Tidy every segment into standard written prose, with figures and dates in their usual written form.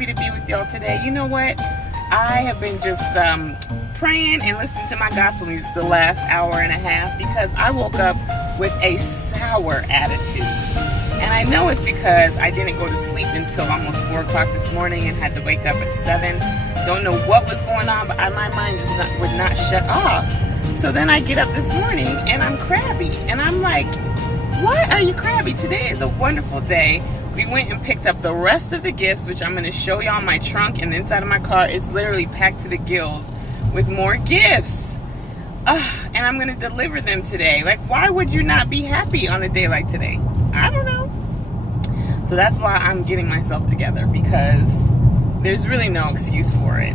happy to be with y'all today. You know what? I have been just praying and listening to my gospel music the last hour and a half because I woke up with a sour attitude. And I know it's because I didn't go to sleep until almost 4 o'clock this morning and had to wake up at 7. Don't know what was going on, but my mind just would not shut off. So then I get up this morning and I'm crabby. And I'm like, why are you crabby? Today is a wonderful day. We went and picked up the rest of the gifts, which I'm going to show y'all. My trunk and the inside of my car is literally packed to the gills with more gifts. And I'm going to deliver them today. Like, why would you not be happy on a day like today? I don't know. So that's why I'm getting myself together, because there's really no excuse for it.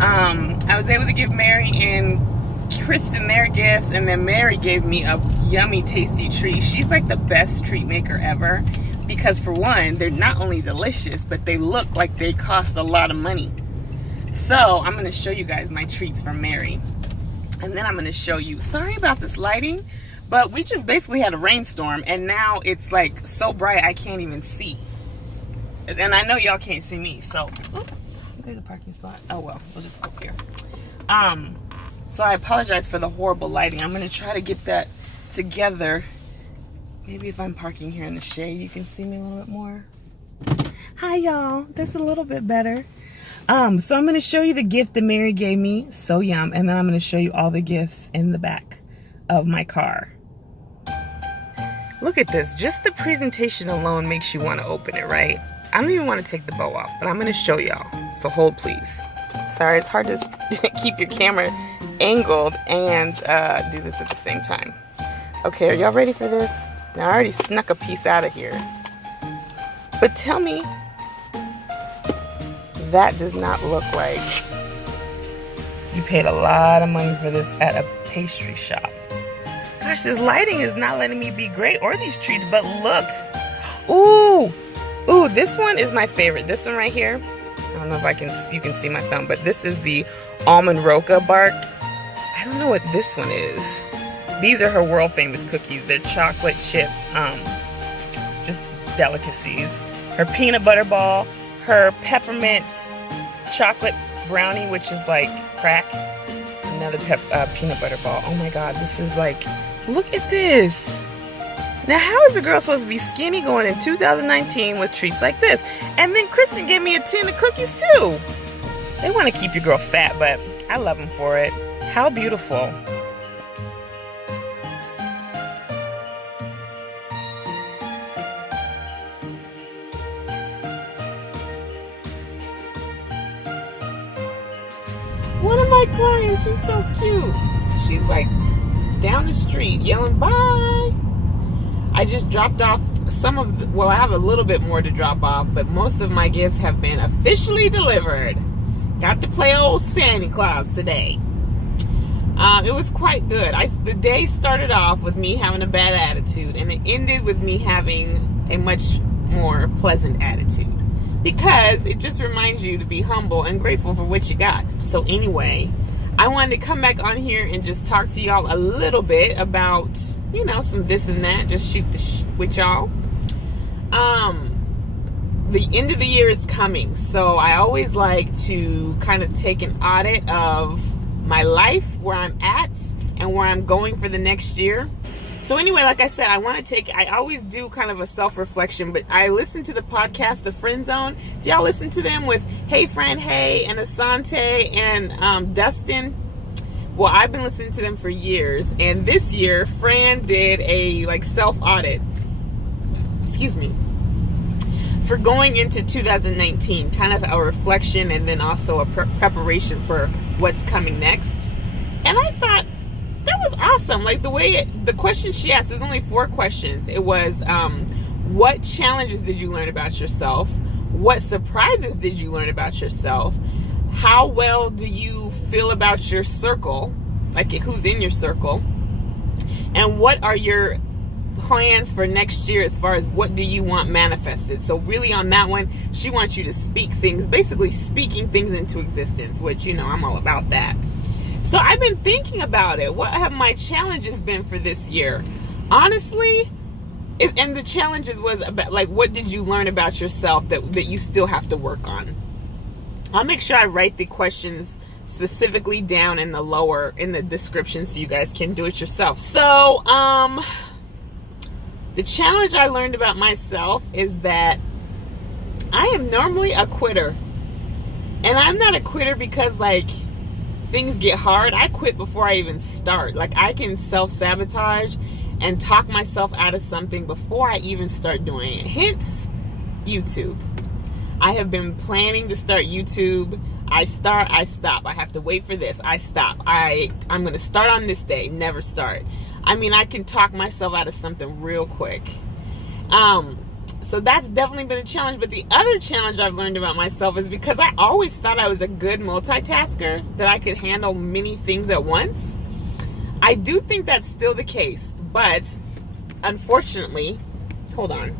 I was able to give Mary and Kristen their gifts, and then Mary gave me a yummy, tasty treat. She's like the best treat maker ever, because for one, they're not only delicious, but they look like they cost a lot of money. So I'm going to show you guys my treats from Mary. And then I'm going to show you, sorry about this lighting, but we just basically had a rainstorm, and now it's like so bright I can't even see. And I know y'all can't see me, so there's a parking spot. Oh well, we'll just go here. So I apologize for the horrible lighting. I'm going to try to get that together. Maybe if I'm parking here in the shade, you can see me a little bit more. Hi y'all, that's a little bit better. So I'm going to show you the gift that Mary gave me. So yum. And then I'm going to show you all the gifts in the back of my car. Look at this. Just the presentation alone makes you want to open it, right? I don't even want to take the bow off, but I'm going to show y'all. So hold please. Sorry, it's hard to keep your camera angled and do this at the same time. Okay, are y'all ready for this? Now I already snuck a piece out of here. But tell me, that does not look like you paid a lot of money for this at a pastry shop. Gosh, this lighting is not letting me be great, or these treats, but look. Ooh, this one is my favorite. This one right here. I don't know if you can see my thumb, but this is the almond roca bark. I don't know what this one is. These are her world famous cookies. They're chocolate chip, just delicacies. Her peanut butter ball, her peppermint chocolate brownie, which is like crack. Another peanut butter ball. Oh my God, this is like, look at this. Now, how is a girl supposed to be skinny going in 2019 with treats like this? And then Kristen gave me a tin of cookies too. They want to keep your girl fat, but I love them for it. How beautiful. One of my clients, she's so cute. She's like down the street yelling, bye. I just dropped off some of well, I have a little bit more to drop off, but most of my gifts have been officially delivered. Got to play old Santa Claus today. It was quite good. The day started off with me having a bad attitude, and it ended with me having a much more pleasant attitude. Because it just reminds you to be humble and grateful for what you got. So anyway, I wanted to come back on here and just talk to y'all a little bit about, you know, some this and that. Just shoot the with y'all. The end of the year is coming. So I always like to kind of take an audit of my life, where I'm at, and where I'm going for the next year. So anyway, like I said, I always do kind of a self-reflection, but I listen to the podcast, The Friend Zone. Do y'all listen to them with Hey Fran Hey and Asante and Dustin? Well, I've been listening to them for years, and this year, Fran did a self-audit, for going into 2019, kind of a reflection and then also a preparation for what's coming next. And I thought, that was awesome. Like the question she asked, there's only 4 questions. It was, what challenges did you learn about yourself? What surprises did you learn about yourself? How well do you feel about your circle? Like who's in your circle? And what are your plans for next year as far as what do you want manifested? So really on that one, she wants you to speak things, basically speaking things into existence, which, you know, I'm all about that. So I've been thinking about it. What have my challenges been for this year? Honestly, and the challenges was about, like, what did you learn about yourself that you still have to work on? I'll make sure I write the questions specifically down in the description so you guys can do it yourself. So, the challenge I learned about myself is that I am normally a quitter. And I'm not a quitter because, like, things get hard. I quit before I even start. Like, I can self-sabotage and talk myself out of something before I even start doing it. Hence, YouTube. I have been planning to start YouTube. I start, I stop. I have to wait for this. I stop. I'm going to start on this day. Never start. I mean, I can talk myself out of something real quick. So that's definitely been a challenge. But the other challenge I've learned about myself is because I always thought I was a good multitasker, that I could handle many things at once. I do think that's still the case. But unfortunately, hold on.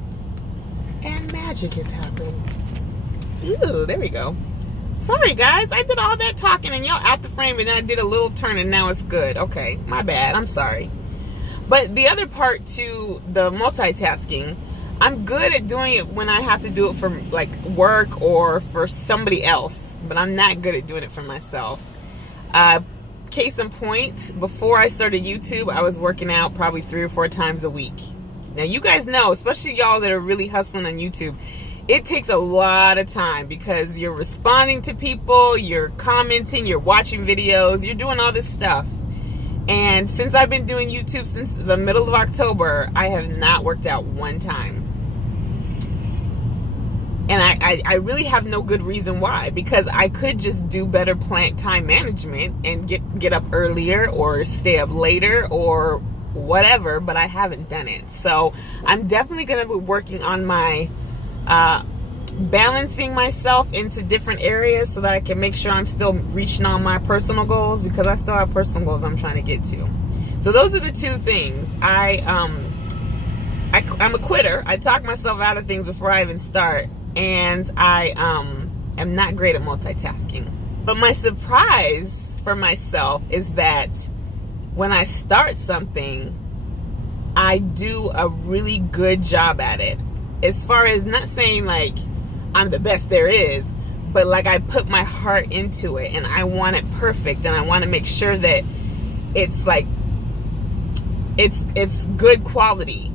And magic has happened. Ooh, there we go. Sorry, guys. I did all that talking and y'all out the frame, and then I did a little turn and now it's good. Okay, my bad. I'm sorry. But the other part to the multitasking, I'm good at doing it when I have to do it for like work or for somebody else, but I'm not good at doing it for myself. Case in point, before I started YouTube, I was working out probably 3 or 4 times a week. Now, you guys know, especially y'all that are really hustling on YouTube, it takes a lot of time because you're responding to people, you're commenting, you're watching videos, you're doing all this stuff. And since I've been doing YouTube since the middle of October, I have not worked out one time. And I really have no good reason why, because I could just do better time management and get up earlier or stay up later or whatever, but I haven't done it. So I'm definitely going to be working on my balancing myself into different areas so that I can make sure I'm still reaching on my personal goals, because I still have personal goals I'm trying to get to. So those are the two things. I'm a quitter. I talk myself out of things before I even start. And I am not great at multitasking. But my surprise for myself is that when I start something, I do a really good job at it. As far as not saying like I'm the best there is, but like I put my heart into it and I want it perfect, and I want to make sure that it's like it's good quality.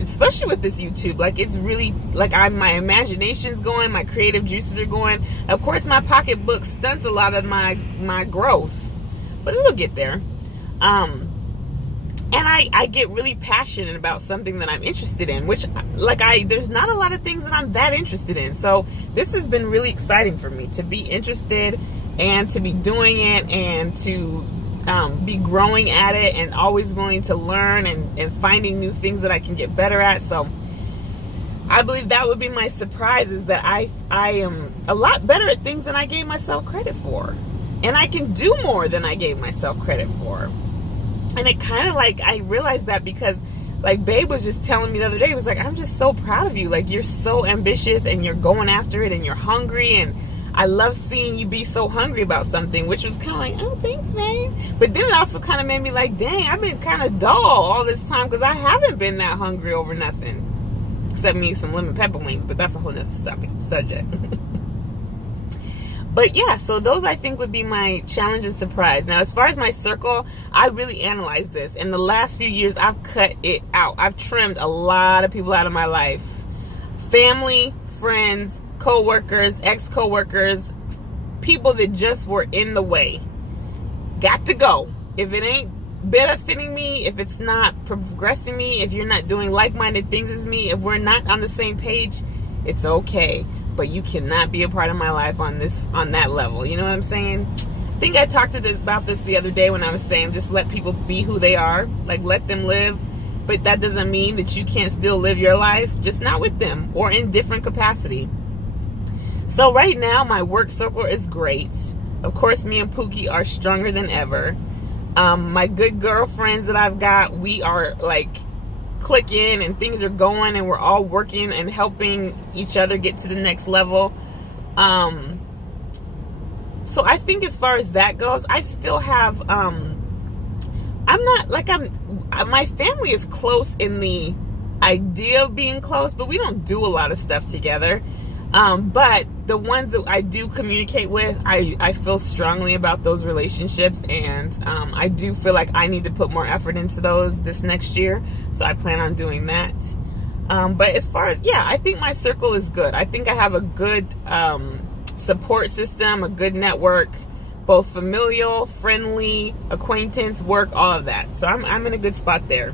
Especially with this YouTube, like it's really like my imagination's going, my creative juices are going. Of course, my pocketbook stunts a lot of my growth, but it'll get there. And I get really passionate about something that I'm interested in, which there's not a lot of things that I'm that interested in. So this has been really exciting for me to be interested and to be doing it and to be growing at it and always willing to learn and finding new things that I can get better at. So I believe that would be my surprise, is that I am a lot better at things than I gave myself credit for. And I can do more than I gave myself credit for. And it kind of like, I realized that because like Babe was just telling me the other day, it was like, I'm just so proud of you. Like, you're so ambitious and you're going after it and you're hungry, and I love seeing you be so hungry about something, which was kind of like, oh, thanks, man. But then it also kind of made me like, dang, I've been kind of dull all this time because I haven't been that hungry over nothing. Except me some lemon pepper wings, but that's a whole nother subject. But yeah, so those I think would be my challenge and surprise. Now, as far as my circle, I really analyzed this. In the last few years, I've cut it out. I've trimmed a lot of people out of my life. Family, friends, co-workers, ex-co-workers, people that just were in the way. Got to go. If it ain't benefiting me, if it's not progressing me, if you're not doing like-minded things as me, if we're not on the same page, it's okay. But you cannot be a part of my life on that level. You know what I'm saying? I think I talked about this the other day when I was saying just let people be who they are. Like, let them live. But that doesn't mean that you can't still live your life, just not with them or in different capacity. So right now, my work circle is great. Of course, me and Pookie are stronger than ever. My good girlfriends that I've got, we are like clicking and things are going, and we're all working and helping each other get to the next level. So I think as far as that goes, I still have, my family is close in the idea of being close, but we don't do a lot of stuff together. But the ones that I do communicate with, I feel strongly about those relationships, and I do feel like I need to put more effort into those this next year, so I plan on doing that. But as far as, I think my circle is good. I think I have a good support system, a good network, both familial, friendly, acquaintance, work, all of that. So I'm in a good spot there.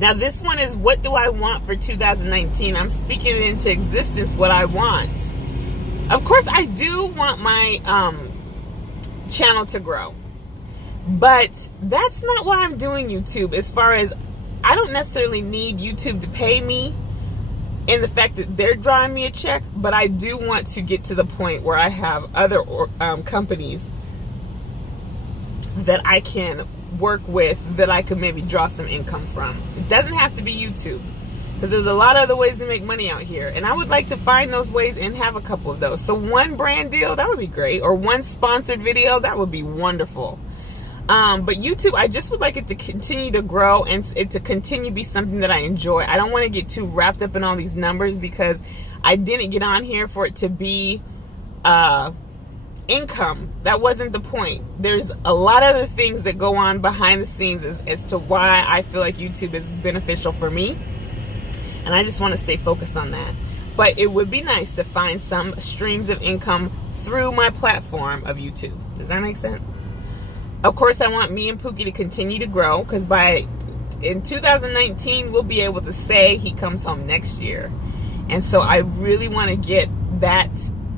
Now this one is, what do I want for 2019? I'm speaking into existence what I want. Of course, I do want my channel to grow, but that's not why I'm doing YouTube. As far as, I don't necessarily need YouTube to pay me in the fact that they're drawing me a check, but I do want to get to the point where I have other companies that I can work with, that I could maybe draw some income from. It doesn't have to be YouTube, because there's a lot of other ways to make money out here, and I would like to find those ways and have a couple of those. So one brand deal, that would be great, or one sponsored video, that would be wonderful. But YouTube, I just would like it to continue to grow and it to continue to be something that I enjoy. I don't want to get too wrapped up in all these numbers, because I didn't get on here for it to be income. That wasn't the point. There's a lot of other things that go on behind the scenes as to why I feel like YouTube is beneficial for me, and I just want to stay focused on that. But it would be nice to find some streams of income through my platform of YouTube. Does that make sense? Of course, I want me and Pookie to continue to grow, because in 2019 we'll be able to say he comes home next year. And so I really want to get that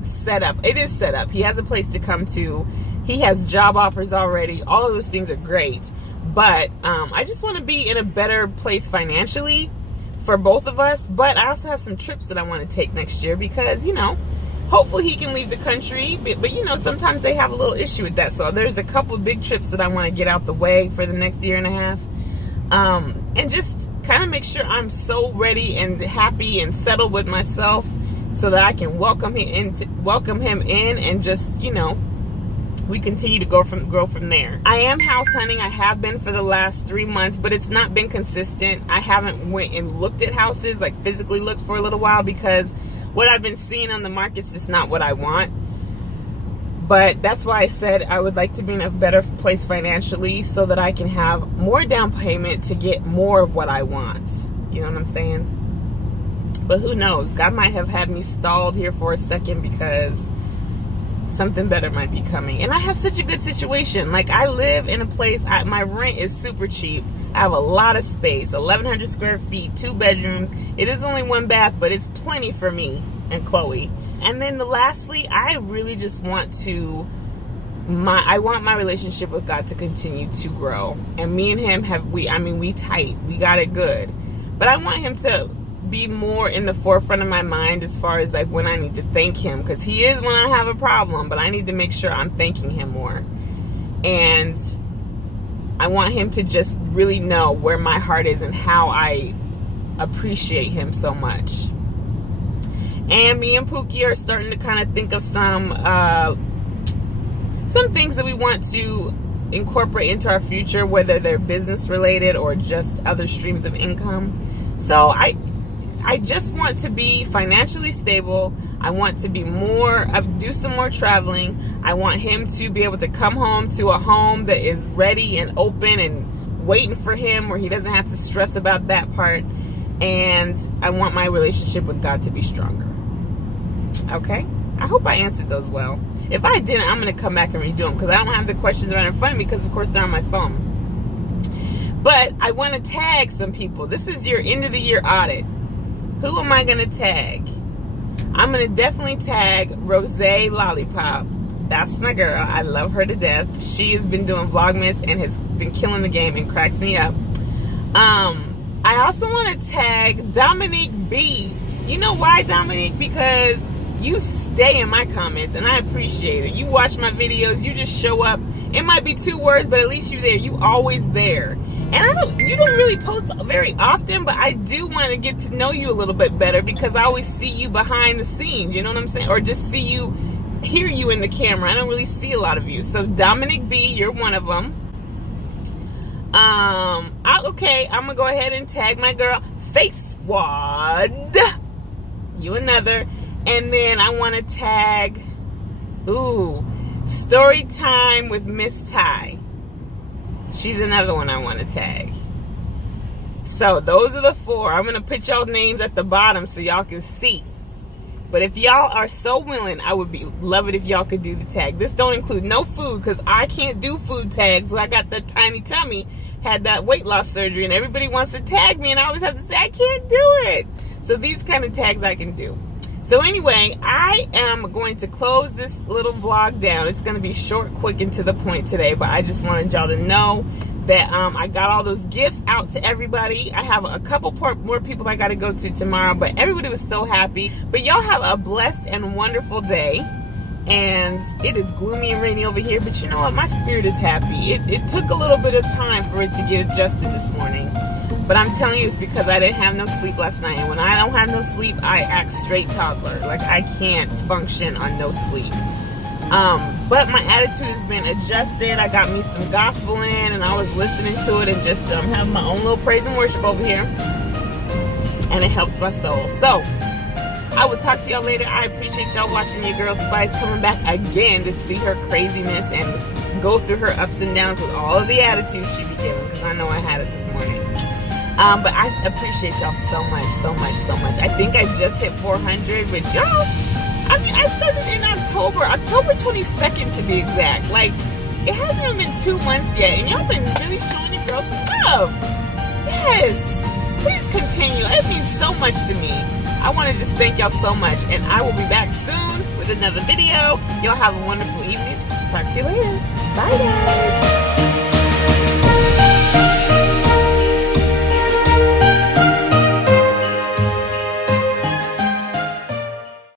set up. It is set up. He has a place to come to. He has job offers already. All of those things are great. But I just want to be in a better place financially for both of us. But I also have some trips that I want to take next year, because, hopefully he can leave the country. But sometimes they have a little issue with that. So there's a couple big trips that I want to get out the way for the next year and a half. And just kind of make sure I'm so ready and happy and settled with myself, so that I can welcome him in, and just, we continue to grow from there. I am house hunting. I have been for the last 3 months, but it's not been consistent. I haven't went and looked at houses, like physically looked, for a little while, because what I've been seeing on the market is just not what I want. But that's why I said I would like to be in a better place financially, so that I can have more down payment to get more of what I want. You know what I'm saying? But who knows? God might have had me stalled here for a second, because something better might be coming. And I have such a good situation. Like, I live in a place, my rent is super cheap. I have a lot of space, 1,100 square feet, 2 bedrooms. It is only 1 bath, but it's plenty for me and Chloe. And then lastly, I really just want I want my relationship with God to continue to grow. And me and him we tight. We got it good. But I want him to be more in the forefront of my mind, as far as like when I need to thank him, because he is when I have a problem, but I need to make sure I'm thanking him more. And I want him to just really know where my heart is and how I appreciate him so much. And me and Pookie are starting to kind of think of some things that we want to incorporate into our future, whether they're business related or just other streams of income. So I just want to be financially stable. I want to be do some more traveling. I want him to be able to come home to a home that is ready and open and waiting for him, where he doesn't have to stress about that part. And I want my relationship with God to be stronger. Okay? I hope I answered those well. If I didn't, I'm going to come back and redo them, because I don't have the questions right in front of me, because of course they're on my phone. But I want to tag some people. This is your end of the year audit. Who am I going to tag? I'm going to definitely tag Rosai Lolliop. That's my girl. I love her to death. She has been doing Vlogmas and has been killing the game and cracks me up. I also want to tag Dominique B. You know why, Dominique? Because you stay in my comments, and I appreciate it. You watch my videos. You just show up. It might be 2 words, but at least you're there. You always there. And you don't really post very often, but I do want to get to know you a little bit better, because I always see you behind the scenes, you know what I'm saying? Or just hear you in the camera. I don't really see a lot of you. So Dominic B, you're one of them. Okay, I'm gonna go ahead and tag my girl Faith Squad. You another. And then I want to tag, Storytime with Miss Ty. She's another one I want to tag. So those are the 4. I'm going to put y'all names at the bottom so y'all can see. But if y'all are so willing, I would love it if y'all could do the tag. This don't include no food, because I can't do food tags. I got the tiny tummy, had that weight loss surgery, and everybody wants to tag me, and I always have to say I can't do it. So these kind of tags I can do. So anyway, I am going to close this little vlog down. It's going to be short, quick, and to the point today, but I just wanted y'all to know that I got all those gifts out to everybody. I have a couple more people I got to go to tomorrow, but everybody was so happy. But y'all have a blessed and wonderful day. And it is gloomy and rainy over here, but you know what? My spirit is happy. It took a little bit of time for it to get adjusted this morning. But I'm telling you, it's because I didn't have no sleep last night. And when I don't have no sleep, I act straight toddler. Like, I can't function on no sleep. But my attitude has been adjusted. I got me some gospel in, and I was listening to it and just having my own little praise and worship over here. And it helps my soul. So, I will talk to y'all later. I appreciate y'all watching your girl Spice coming back again to see her craziness and go through her ups and downs with all of the attitude she be giving, because I know I had it this morning. But I appreciate y'all so much, so much, so much. I think I just hit 400 with y'all. I mean, I started in October 22nd to be exact. Like, it hasn't even been 2 months yet, and y'all been really showing your girls some love. Yes, please continue. It means so much to me. I want to just thank y'all so much, and I will be back soon with another video. Y'all have a wonderful evening. Talk to you later. Bye, guys.